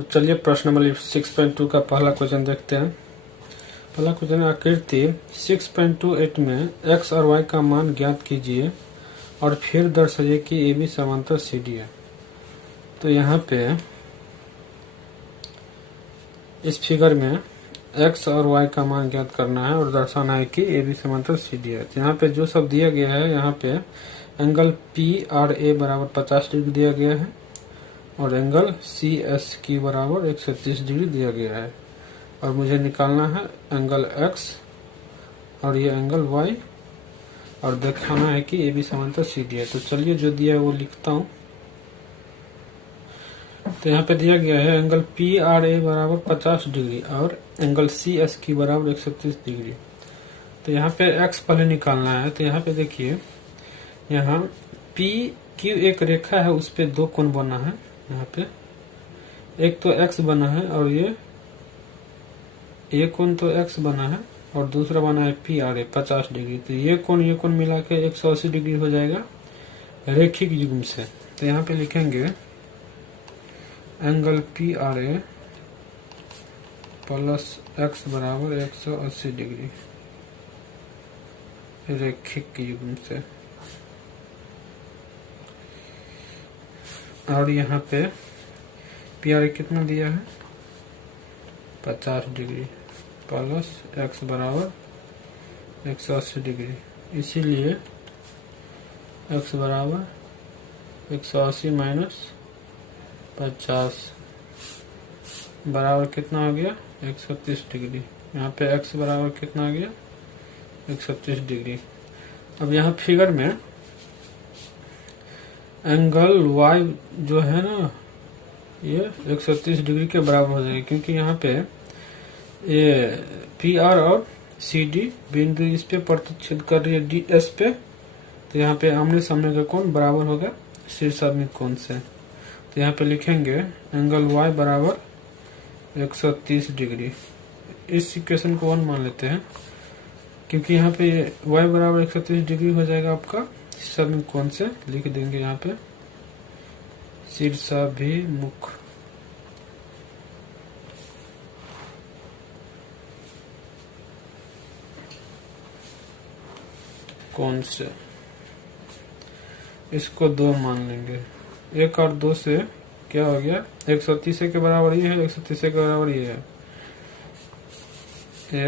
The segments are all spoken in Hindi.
तो चलिए प्रश्न नंबर 6.2 का पहला क्वेश्चन देखते हैं। पहला क्वेश्चन, आकृति 6.28 में x और y का मान ज्ञात कीजिए और फिर दर्शाइए कि AB समांतर CD है। तो यहाँ पे इस फिगर में x और y का मान ज्ञात करना है और दर्शाना है कि AB समांतर CD है। तो यहाँ पे जो सब दिया गया है, यहाँ पे एंगल PRA बराबर 50 डिग्री दिया गया है और एंगल CSQ बराबर 130 डिग्री दिया गया है और मुझे निकालना है एंगल X और ये एंगल Y और दिखाना है कि AB समांतर CD है। तो चलिए जो दिया है वो लिखता हूँ। तो यहाँ पे दिया गया है एंगल PRA बराबर 50 डिग्री और एंगल CSQ बराबर 130 डिग्री। तो यहाँ पे X पहले निकालना है। तो यहाँ पे देखिए, यहाँ PQ एक रेखा है, उस पे दो कोण बना है। यहाँ पे एक तो X बना है और ये कोण तो X बना है और दूसरा बना है PRA 50 डिग्री। तो ये कोण मिला के 180 डिग्री हो जाएगा रेखिक युग्म से। तो यहाँ पे लिखेंगे एंगल PRA प्लस X बराबर 180 डिग्री रेखिक युग्म से। और यहाँ पे PRA कितना दिया है 50 डिग्री प्लस X बराबर 180 डिग्री, इसीलिए X बराबर 180 माइनस 50 बराबर कितना हो गया 130 डिग्री। यहाँ पे X बराबर कितना आ गया 130 डिग्री। अब यहाँ फिगर में एंगल Y जो है ना, ये 130 डिग्री के बराबर हो जाएगी, क्योंकि यहाँ पे ये PR और CD बिंदु इस पे प्रतिच्छेद कर रही है DS पे। तो यहाँ पे आमने सामने का कोण बराबर होगा शीर्षाभिमुख कोण से। तो यहाँ पे लिखेंगे एंगल Y बराबर 130 डिग्री। इस इक्वेशन को 1 मान लेते हैं, क्योंकि यहाँ पे Y बराबर 130 डिग्री हो जाएगा आपका शीर्षाभिमुख कोण से। लिख देंगे यहाँ पे शीर्षाभिमुख कोण से। इसको 2 मान लेंगे। 1 और 2 से क्या हो गया 130 के बराबर ये है, 130 के बराबर ये है।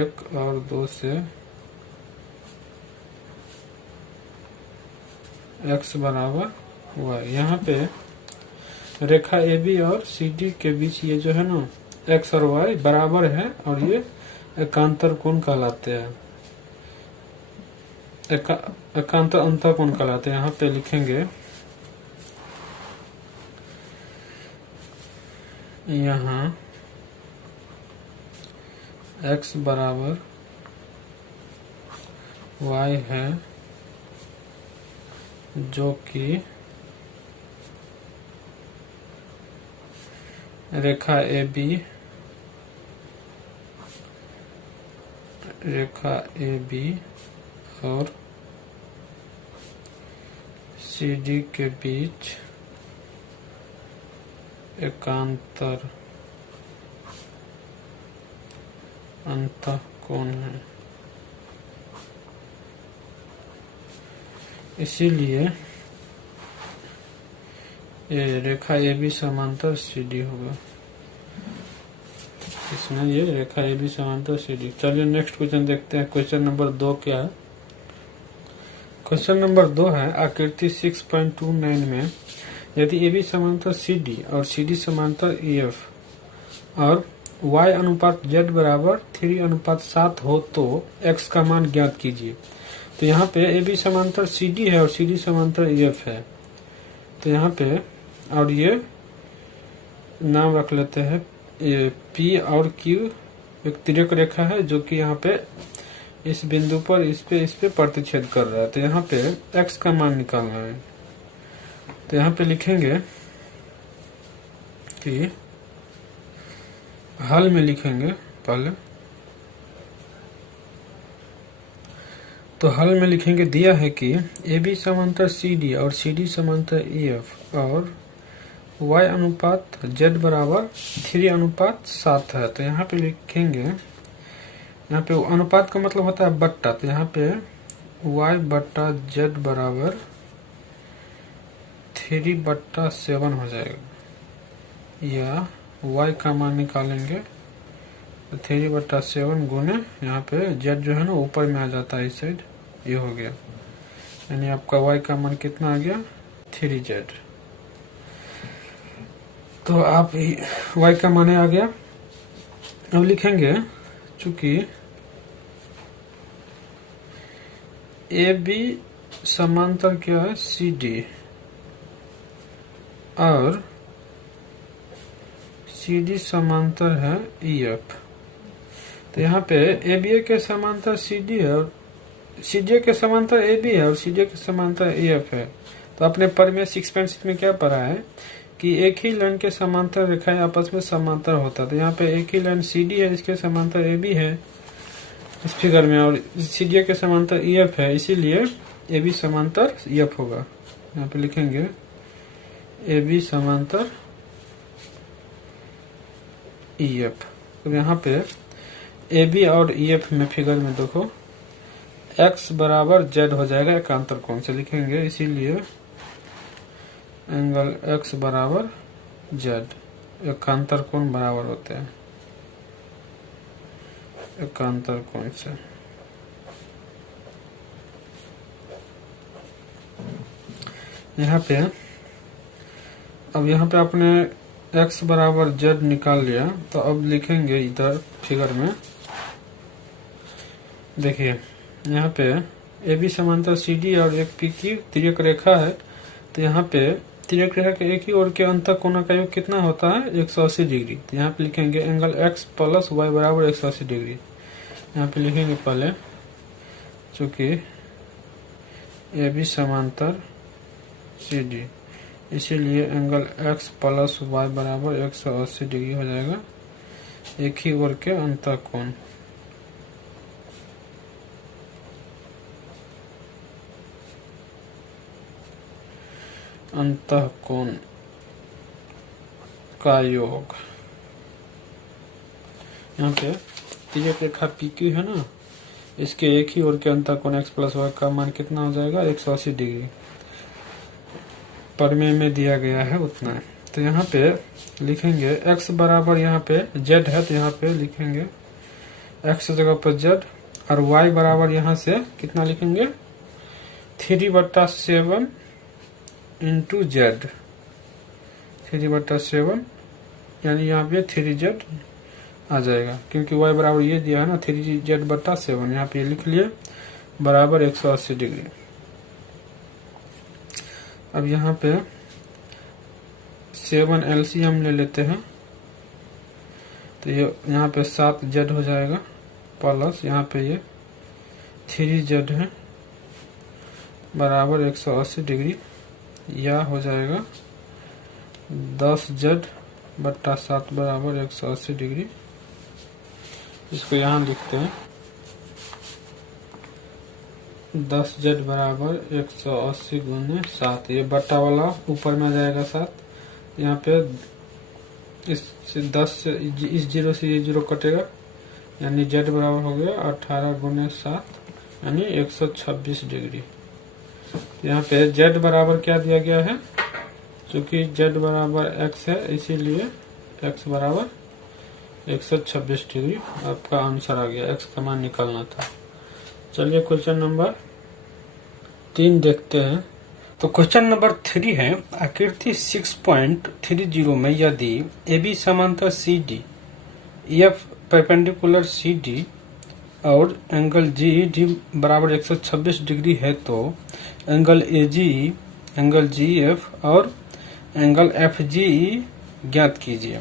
1 और 2 से X बराबर Y। यहाँ पे रेखा AB और CD के बीच ये जो है ना X और Y बराबर है और ये एकांतर कोण कहलाते हैं, एकांतर अंतर कोण कहलाते हैं। यहाँ पे लिखेंगे यहाँ X बराबर Y है, जो कि रेखा AB और CD के बीच एकांतर अंतःकोण है। इसीलिए ये रेखा AB समांतर CD होगा। इसमें ये रेखा AB समांतर CD। चलिए नेक्स्ट क्वेश्चन देखते हैं। क्वेश्चन नंबर 2 क्या है। क्वेश्चन नंबर 2 है, आकृति 6.29 में यदि AB समांतर CD और CD समांतर EF और Y अनुपात Z बराबर 3:7 हो तो X का मान ज्ञात कीजिए। तो यहाँ पे AB समांतर CD है और CD समांतर EF है। तो यहाँ पे और ये नाम रख लेते हैं, ये P और Q एक तिर्यक रेखा है जो कि यहाँ पे इस बिंदु पर इस पे प्रतिच्छेद कर रहा है। तो यहाँ पे X का मान निकालना है। तो यहाँ पे लिखेंगे कि हल में लिखेंगे पहले। तो हल में लिखेंगे, दिया है कि AB समांतर CD और CD समांतर EF और y अनुपात z बराबर 3:7 है। तो यहाँ पे लिखेंगे, यहाँ पे अनुपात का मतलब होता है बट्टा, तो यहाँ पे y बट्टा z बराबर 3/7 हो जाएगा, या y का मान निकालेंगे तो 3/7 गुने यहाँ पे z जो है ना ऊपर में आ जाता है इस साइड, ये हो गया, यानी आपका y का मान कितना आ गया 3z। तो आप y का मान आ गया। अब लिखेंगे चूंकि ए बी समांतर क्या है सी डी और सी डी समांतर है ई एफ, तो यहाँ पे ए बी के समांतर सी डी है और सी डी के समांतर ए बी है और सी डी के समांतर ई एफ है। तो आपने पर में 6.6 में क्या पढ़ा है कि एक ही लाइन के समांतर रेखाएं आपस में समांतर होता है। तो यहाँ पे एक ही लाइन सी डी है, इसके समांतर ए बी है इस फिगर में, और सी डी के समांतर ई एफ है, इसीलिए ए बी समांतर ई एफ होगा। यहाँ पे लिखेंगे ए बी समांतर ई एफ। तो यहाँ पे ए बी और ई एफ में फिगर में देखो x बराबर z हो जाएगा एकांतर कोण से लिखेंगे, इसीलिए एंगल x बराबर z, एकांतर कोण बराबर होते हैं एकांतर कोण से। यहाँ पे अब यहाँ पे आपने x बराबर z निकाल लिया, तो अब लिखेंगे इधर फिगर में, देखिए यहाँ पे ए बी समांतर सी डी और एक पी की तिर्यक रेखा है। तो यहाँ पे तिर्यक रेखा के एक ही ओर के अंतः कोण का योग कितना होता है 180 डिग्री। तो यहाँ पे लिखेंगे एंगल x प्लस y बराबर 180 डिग्री। यहाँ पे लिखेंगे पहले चूंकि ए बी समांतर सी डी, इसीलिए एंगल x प्लस y बराबर 180 डिग्री हो जाएगा, एक ही ओर के अंतः कोण। अंतः कोण का योग, यहाँ पे तिर्यक रेखा PQ है ना, इसके एक ही ओर के अंतः कोण x प्लस y का मान कितना हो जाएगा 180 डिग्री, प्रमेय में दिया गया है उतना। तो यहाँ पे लिखेंगे x बराबर यहाँ पे z है, तो यहाँ पे लिखेंगे x जगह पर z, और y बराबर यहाँ से कितना लिखेंगे 3/7 इंटू जेड, 3/7, यानी यहाँ पे 3z आ जाएगा, क्योंकि y बराबर ये दिया है ना 3z/7, यहाँ पे लिख लिए बराबर 180 डिग्री। अब यहाँ पे 7 LCM ले लेते हैं, तो ये यहाँ पे 7z हो जाएगा, प्लस यहाँ पे ये 3z है बराबर 180 डिग्री, या हो जाएगा 10z/7 बराबर 180 डिग्री। इसको यहाँ लिखते हैं 10z बराबर 180 गुने 7, ये बट्टा वाला ऊपर में आ जाएगा 7, यहाँ पे इस 10 से इस 0 से ये 0 कटेगा, यानी z बराबर हो गया 18 गुने 7 यानी 126 डिग्री। यहाँ पे z बराबर क्या दिया गया है, क्योंकि z बराबर x है, इसीलिए x बराबर 126 डिग्री आपका आंसर आ गया। x का मान निकालना था। चलिए क्वेश्चन नंबर 3 देखते हैं। तो क्वेश्चन नंबर 3 है, आकृति 6.30 में यदि AB समांतर CD, EF परपेंडिकुलर CD और एंगल GED बराबर 126 डिग्री है, तो एंगल AGE, एंगल GF और एंगल FGE ज्ञात कीजिए।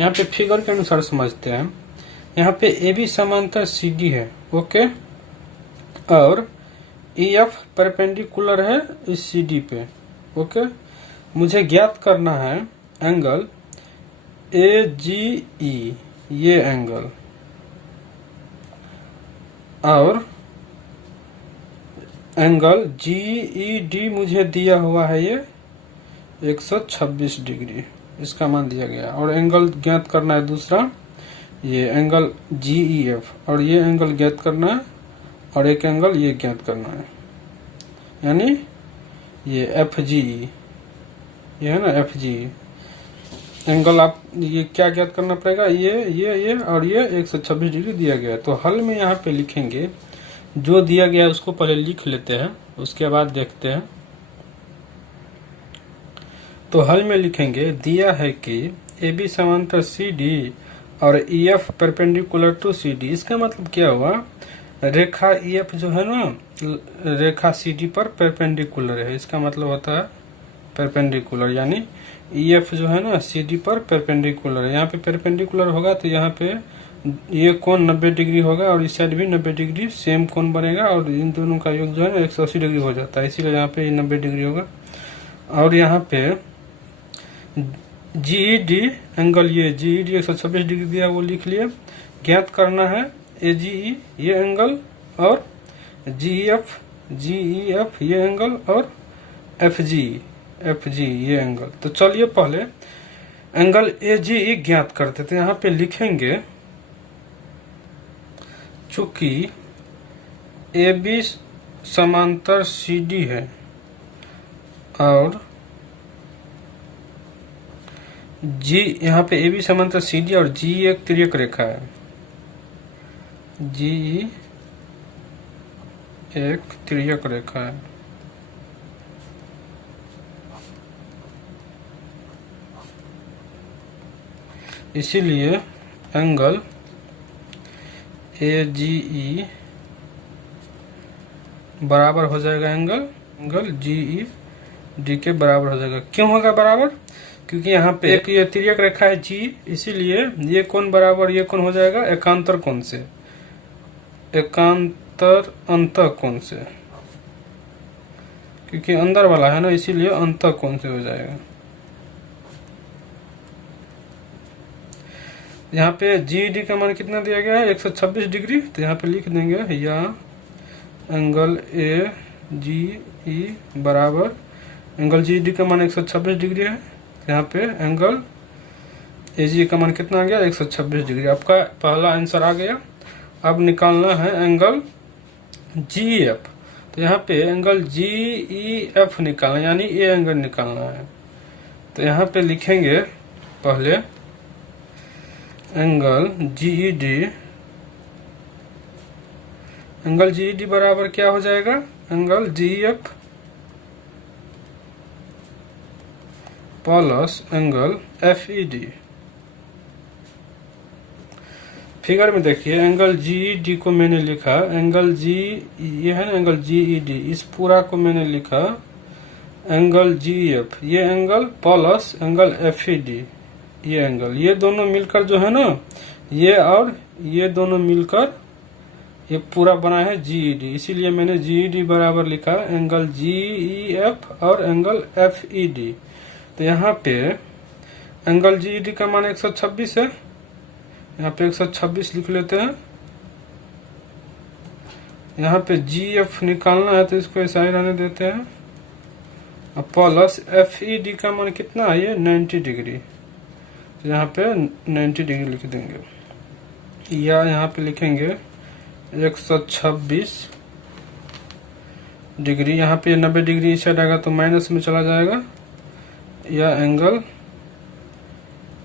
यहाँ पे फिगर के अनुसार समझते हैं। यहाँ पे AB समांतर CD है, ओके, और EF परपेंडिकुलर है इस CD पे, ओके। मुझे ज्ञात करना है एंगल AGE, ये एंगल, और एंगल GED मुझे दिया हुआ है ये 126 डिग्री इसका मान दिया गया। और एंगल ज्ञात करना है दूसरा, ये एंगल GEF, और ये एंगल ज्ञात करना है, और एक एंगल ये ज्ञात करना है, यानी ये FGE, ये है ना FGE एंगल। आप ये क्या ज्ञात करना पड़ेगा, ये और ये 126 डिग्री दिया गया है। तो हल में यहाँ पे लिखेंगे, जो दिया गया है उसको पहले लिख लेते हैं, उसके बाद देखते हैं। तो हल में लिखेंगे, दिया है कि AB समांतर CD और EF परपेंडिकुलर टू CD। इसका मतलब क्या हुआ, रेखा EF जो है ना रेखा CD पर परपेंडिकुलर है, इसका मतलब होता है परपेंडिकुलर, यानी EF जो है ना CD पर परपेंडिकुलर है। यहाँ पे परपेंडिकुलर होगा तो यहाँ पे ये कोण 90 डिग्री होगा और इस साइड भी 90 डिग्री सेम कोण बनेगा, और इन दोनों का योग जो है ना 180 डिग्री हो जाता है, इसीलिए यहाँ पे 90 डिग्री होगा। और यहाँ पे GED एंगल, ये GED 126 डिग्री दिया वो लिख लिया। ज्ञात करना है AGE ये एंगल, और GEF ये एंगल, और FG ये एंगल। तो चलिए पहले एंगल AGE ज्ञात करते थे। यहाँ पे लिखेंगे, चूंकि AB समांतर CD है और G, यहाँ पे AB समांतर CD और GE एक तिर्यक रेखा है, GE एक तिर्यक रेखा है। इसीलिए एंगल AGE बराबर हो जाएगा एंगल GED के बराबर हो जाएगा। क्यों होगा बराबर, क्योंकि यहाँ पे एक ये तिर्यक रेखा है G, इसीलिए ये कोण बराबर ये कोण हो जाएगा एकांतर कोण से, एकांतर अंतः कोण से, क्योंकि अंदर वाला है ना, इसीलिए अंतः कोण से हो जाएगा। यहाँ पे GED का मान कितना दिया गया है 126 डिग्री, तो यहाँ पे लिख देंगे या एंगल AGE बराबर, एंगल GED का मान 126 डिग्री है, यहाँ पे एंगल AGE का मान कितना आ गया 126 डिग्री। आपका पहला आंसर आ गया। अब निकालना है एंगल GEF, तो यहाँ पे एंगल GEF निकालना, यानी ये एंगल निकालना है। तो यहाँ पे लिखेंगे पहले एंगल GED बराबर क्या हो जाएगा, angle GEF plus angle FED। Figure में देखिए एंगल GED को मैंने लिखा, एंगल ये है ना एंगल GED, इस पूरा को मैंने लिखा एंगल GEF, ये एंगल प्लस एंगल FED, ये एंगल, ये दोनों मिलकर जो है ना, ये और ये दोनों मिलकर ये पूरा बना है GED, इसीलिए मैंने GED बराबर लिखा एंगल GEF और एंगल FED। तो यहाँ पे एंगल GED का मान 126 है, यहाँ पे 126 लिख लेते हैं। यहाँ पे GF निकालना है तो इसको ऐसा ही रहने देते हैं, अब प्लस FED का मान कितना है, ये 90 डिग्री, तो यहाँ पे 90 डिग्री लिख देंगे, या यहाँ पे लिखेंगे 126 डिग्री। यहाँ पे 90 डिग्री इस साइड आएगा तो माइनस में चला जाएगा, या एंगल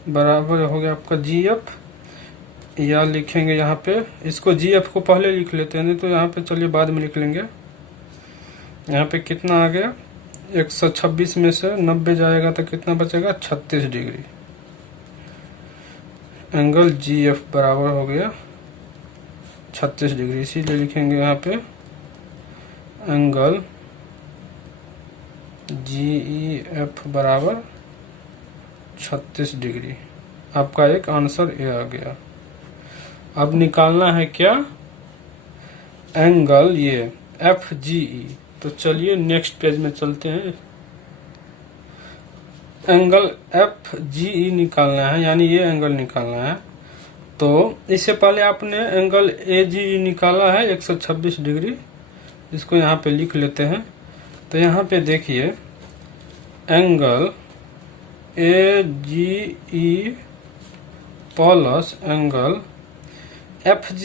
बराबर हो गया आपका GF, या लिखेंगे यहाँ पे, इसको GF को पहले लिख लेते हैं, नहीं तो यहाँ पे चलिए बाद में लिख लेंगे। यहाँ पे कितना आ गया, 126 में से 90 जाएगा तो कितना बचेगा 36 डिग्री। एंगल GF बराबर हो गया 36 डिग्री, इसीलिए लिखेंगे यहाँ पे एंगल GEF बराबर 36 डिग्री। आपका एक आंसर ये आ गया। अब निकालना है क्या, एंगल ये FGE। तो चलिए नेक्स्ट पेज में चलते हैं। एंगल FGE निकालना है, यानी ये एंगल निकालना है। तो इससे पहले आपने एंगल AGE निकाला है 126 डिग्री, इसको यहाँ पे लिख लेते हैं। तो यहाँ पे देखिए angle AGE plus angle FG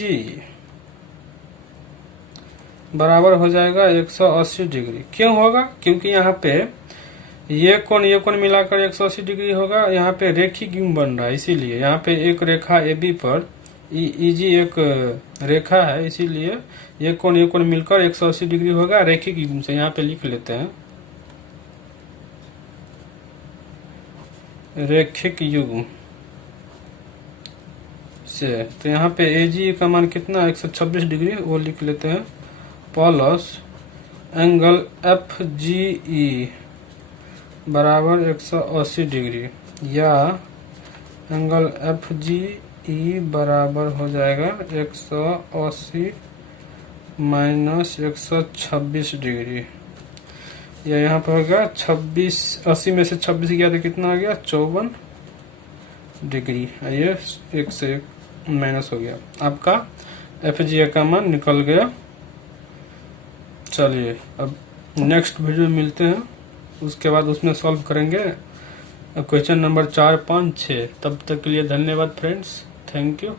बराबर हो जाएगा 180 डिग्री। क्यों होगा? क्योंकि यहाँ पे ये कोण मिलाकर 180 डिग्री होगा। यहाँ पे रेखिक युग्म बन रहा है, इसीलिए यहाँ पे एक रेखा AB पर EG एक रेखा है, इसीलिए ये कोण मिलकर 180 डिग्री होगा रेखिक युग्म से। यहाँ पे लिख लेते हैं रेखिक युग्म से। तो यहाँ पे AG का मान कितना 126 डिग्री, वो लिख लेते हैं प्लस एंगल FGE बराबर 180 डिग्री, या एंगल FGE बराबर हो जाएगा 180 माइनस 126 डिग्री, या यहाँ पर हो गया 26। 80 में से 26 गया तो कितना आ गया 54 डिग्री। ये 1 से 1 माइनस हो गया, आपका FGE का मान निकल गया। चलिए अब नेक्स्ट वीडियो में मिलते हैं, उसके बाद उसमें सॉल्व करेंगे क्वेश्चन नंबर 4, 5, 6। तब तक के लिए धन्यवाद फ्रेंड्स, थैंक यू।